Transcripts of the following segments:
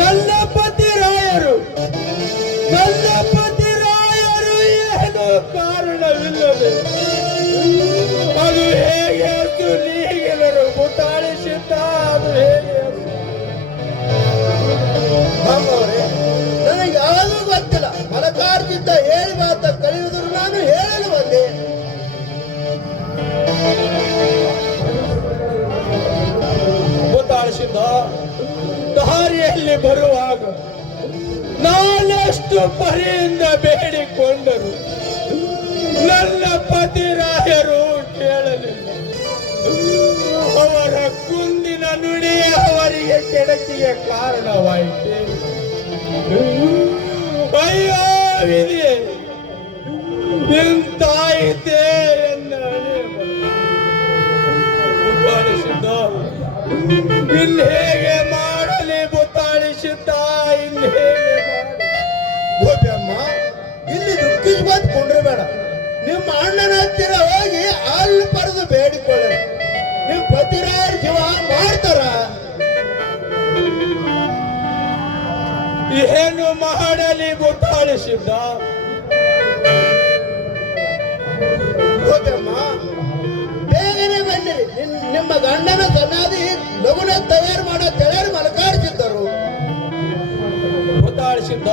ನನ್ನ ಪತಿರಾಯರು ಏನು ಕಾರಣವಿಲ್ಲದೆ ಅದು ಹೇಗೆ ನೀಗಿದರು ಮುಟ್ಟಾಳಿಸಿದ್ದ ಅದು ಹೇಗೆ ಅಮ್ಮವರೇ, ನನಗೆ ಯಾವುದು ಗೊತ್ತಿಲ್ಲ. ಮಲಕಾರ್ಜಿದ್ದ ಹೇಳಿ ಮಾತ ಕಳೆಯುವುದನ್ನು ನಾನು ಹೇಳಲು ಬಂದೆ. ಮುಟ್ಟಾಳಿಸಿದ್ದ ದಾರಿಯಲ್ಲಿ ಬರುವಾಗ ನಾನೆಷ್ಟು ಪರಿಯಿಂದ ಬೇಡಿಕೊಂಡರು ನನ್ನ ಪತಿರಾಯರು ಕೇಳಲಿಲ್ಲ. ಅವರ ಕುಂದಿನ ನುಡಿ ಅವರಿಗೆ ಕೆಡಕಿಗೆ ಕಾರಣವಾಯಿತು. ಅಯ್ಯೋ ವಿಧಿ ನಿಂತಾಯಿತೆ ಬುತ್ತಾಳಿಸಿದ್ದ ಇನ್ನು ಹೇಗೆ ಮಾಡಲಿ ಬುತ್ತಾಳಿಸಿದ್ದ ಇನ್ನು ಹೇಗೆ ಗೋಪಿಯಮ್ಮ, ಇಲ್ಲಿ ದುಃಖಿಸ್ಬಾತ್ ಕೊಂಡ್ರೆ ಬೇಡ. ನಿಮ್ಮ ಅಣ್ಣನ ಹತ್ತಿರ ಹೋಗಿ ಅಲ್ಲಿ ಪಡೆದು ಬೇಡಿಕೊಳ್ಳಿ. ನಿಮ್ ಪತಿರಾಯರ ಜೀವ ಮಾಡ್ತಾರ. ಏನು ಮಾಡಲಿ ಬುತ್ತಾಳಿಸಿದ್ದ? ಗೋಪಿಯಮ್ಮ, ಬೇಗನೆ ಬನ್ನಿರಿ. ನಿಮ್ಮ ಗಂಡನ ಸಮಾಧಿ ಲಗುನ ತಯಾರು ಮಾಡೋ ತೆಳೆಯರು ಮಲಕಾಡಿಸಿದ್ದರು. ಬುತ್ತಾಳಿಸಿದ್ದ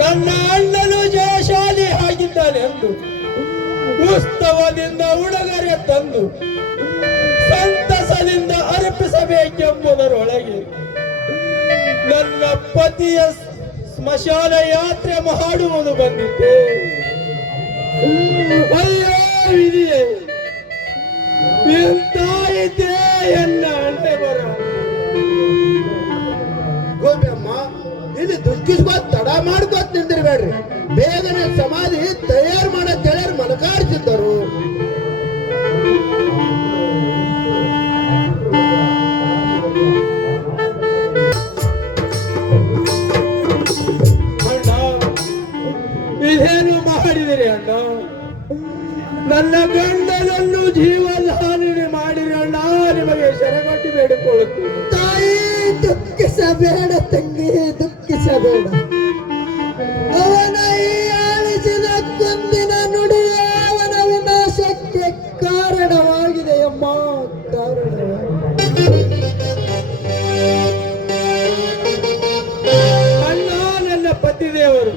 ನನ್ನ ಅಣ್ಣನು ಜಯಶಾಲಿ ಆಗಿದ್ದಾನೆ ಎಂದು ಉತ್ಸವದಿಂದ ಉಡುಗೊರೆ ತಂದು ಸಂತಸದಿಂದ ಅರ್ಪಿಸಬೇಕೆಂಬುದರೊಳಗೆ ನನ್ನ ಪತಿಯ ಸ್ಮಶಾನ ಯಾತ್ರೆ ಮಾಡುವುದು ಬಂದಿದೆ. ಅಯ್ಯೋ ವಿಧಿಯೇ, ಎಂತಾಯಿತೆ ಎನ್ನ ಅಣ್ಣೆ ಬರ. ಗೋಪಿಯಮ್ಮ, ಇಲ್ಲಿ ದುಃಖಿಸ್ಬಾತ್ ತಡ ಮಾಡ್ಕೋತ್ ನಿಂದಿರ್ಬೇಡ್ರಿ. ಬೇಗನೆ ಸಮಾಧಿ ತಯಾರು ಮಾಡೋ ತೆಳೆಯರು ಮಲಕಾಡಿಸಿದ್ದರು. ಅಣ್ಣ, ಇದೇನು ಮಾಡಿದಿರಿ ಅಣ್ಣ? ನನ್ನ ಗಂಡನನ್ನು ಜೀವದಾನಿ ಮಾಡಿರಿ ಅಣ್ಣ. ನಿಮಗೆ ಶರಗಟ್ಟಿ ಬೇಡಿಕೊಳ್ಳುತ್ತೀನಿ. ತಾಯಿ, ದುಃಖಿಸಬೇಡ ತಂಗಿ, ದುಃಖಿಸಬೇಡ. ಅವನ ಈ ಆಳಿಸಿದ ಕುಂದಿನ ನುಡಿ ಅವನ ವಿನಾಶಕ್ಕೆ ಕಾರಣವಾಗಿದೆ ಅಮ್ಮ, ಕಾರಣವಾಗಿದೆ. ಅಣ್ಣ, ನನ್ನ ಪತಿದೇವರು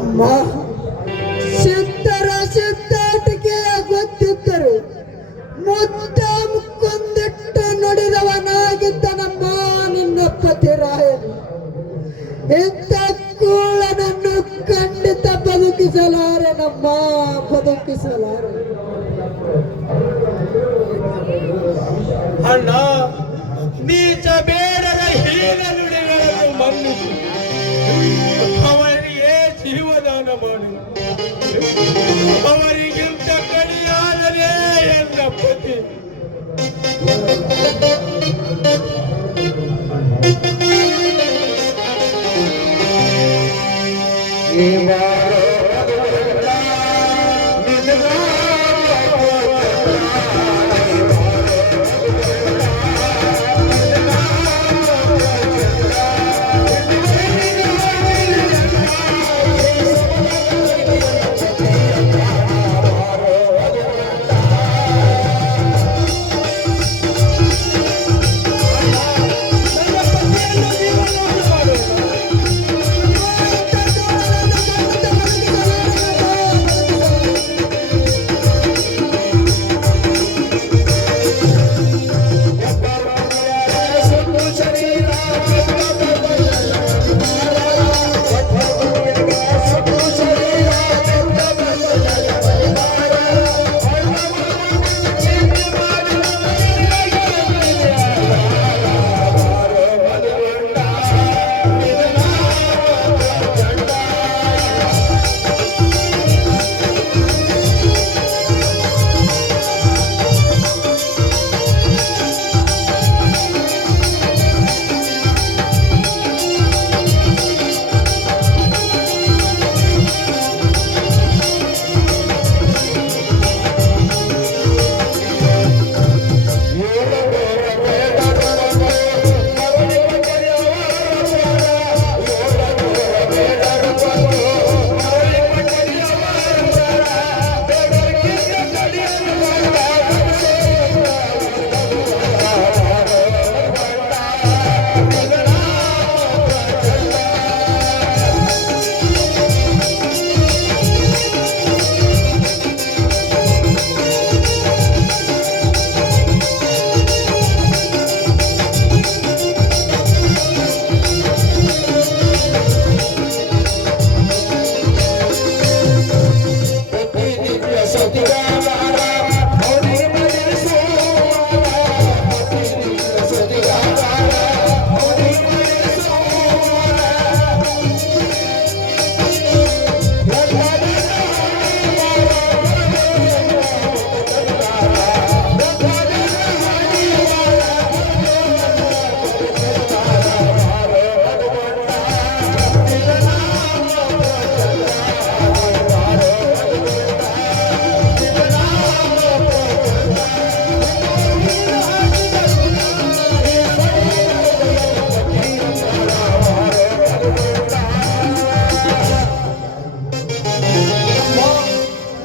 ಅಮ್ಮ, ಸಿದ್ಧರ ಸಿದ್ಧಾಟಿಕೆ ಗೊತ್ತಿದ್ದರು ಮುದ್ದ ಮುಕ್ಕೊಂದಿಟ್ಟು ನುಡಿದವನಾಗಿದ್ದನಮ್ಮ ನಿನ್ನ ಪತಿರಾಯನು. ಇಂಥ ಕೂಳನನ್ನು ಖಂಡಿತ ಬದುಕಿಸಲಾರೆನಮ್ಮ, ಬದುಕಿಸಲಾರೆ. ಅಣ್ಣ, ನೀಚ ಬೇಡರ ಹೀನ ನುಡಿಗಳನ್ನು ಮನ್ನಿಸಿ ಅವರಿಗೆ ಜೀವದಾನ ಮಾಡಿ ಅವರಿಗಿಂತ ಕಡಿಯಾದರೆ ಎನ್ನ ಪತಿ. ಇಂಥ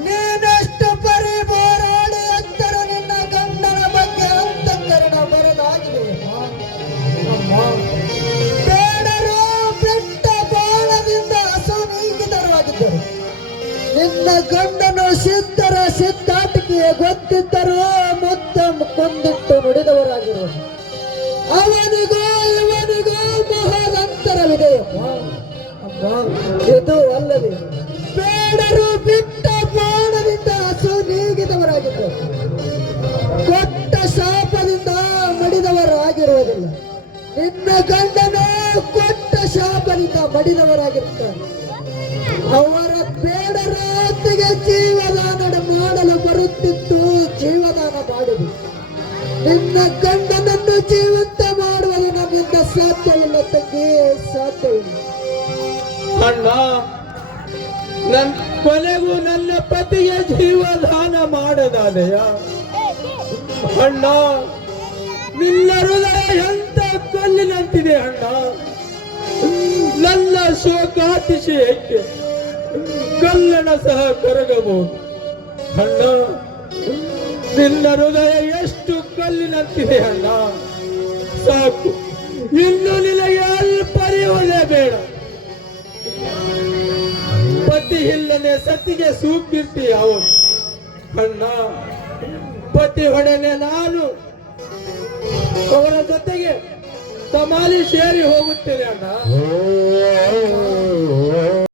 ನೀನೆಷ್ಟು ಪರಿ ಹೋರಾಡಿ ಅಂತರ ನಿನ್ನ ಗಂಡನ ಬಗ್ಗೆ ಅಂತಃಕರಣ ಬರದಾಗಿದೆ ಅಮ್ಮ. ಬೇಡರು ಬಿಟ್ಟ ಬಾಣದಿಂದ ಅಸನೀಗಿತರಾಗಿದ್ದರು. ನಿನ್ನ ಗಂಡನು ಸಿದ್ಧರ ಸಿದ್ಧಾಟಿಕೆಯೇ ಗೊತ್ತಿದ್ದರೂ ಮುತ್ತ ಕೊಂದಿಟ್ಟು ನುಡಿದವರಾಗಿರುವರು. ಅವನಿಗೂ ಇವನಿಗೂ ಮಹಾದಂತರವಿದೆ ಅಮ್ಮ. ಇದು ಅಲ್ಲದೆ ಬೇಡರು ಬಿಟ್ಟ ಬಾಣದಿಂದ ಅಸನೀಗಿದವರಾಗಿದ್ದರು. ಕೊಟ್ಟ ಶಾಪದಿಂದ ಮಡಿದವರಾಗಿರುವುದಿಲ್ಲ. ನಿನ್ನ ಗಂಡನು ಕೊಟ್ಟ ಶಾಪದಿಂದ ಮಡಿದವರಾಗಿರುತ್ತಾರೆ. ಅವರ ಬೇಡರ ಹೊತ್ತಿಗೆ ಜೀವದಾನ ಮಾಡಲು ಬರುತ್ತಿದ್ದು ಜೀವದಾನ ಮಾಡುವುದು. ನಿನ್ನ ಗಂಡನನ್ನು ಜೀವಂತ ಮಾಡುವುದು ನಮ್ಮಿಂದ ಸಾಧ್ಯವಿಲ್ಲ ತಂಗಿ, ಸಾಧ್ಯವಿಲ್ಲ. ಅಣ್ಣ, ಕೊನೆಗೂ ನನ್ನ ಪತಿಗೆ ಜೀವದಾನ ಮಾಡದಾದೆಯ ಅಣ್ಣ? ನಿನ್ನ ಹೃದಯ ಎಂತ ಕಲ್ಲಿನಂತಿದೆ ಅಣ್ಣ. ನನ್ನ ಶೋಕಾತಿಶಯಕ್ಕೆ ಕಲ್ಲನ ಸಹ ಕರಗಬಹುದು ಅಣ್ಣ. ನಿನ್ನ ಹೃದಯ ಎಷ್ಟು ಕಲ್ಲಿನಂತಿದೆ ಅಣ್ಣ. ಸಾಕು, ಇನ್ನು ನಿನಗೆ ಅಲ್ಪರಿಯುವುದೇ ಬೇಡ. ಪತಿ ಇಲ್ಲದೆ ಸತಿಗೆ ಸೂಕಿರ್ತಿ ಅವನು ಅಣ್ಣ. ಪತಿ ಹೊಡೆನೆ ನಾನು ಅವರ ಜೊತೆಗೆ ತಮಾಲಿ ಸೇರಿ ಹೋಗುತ್ತೇನೆ ಅಣ್ಣ.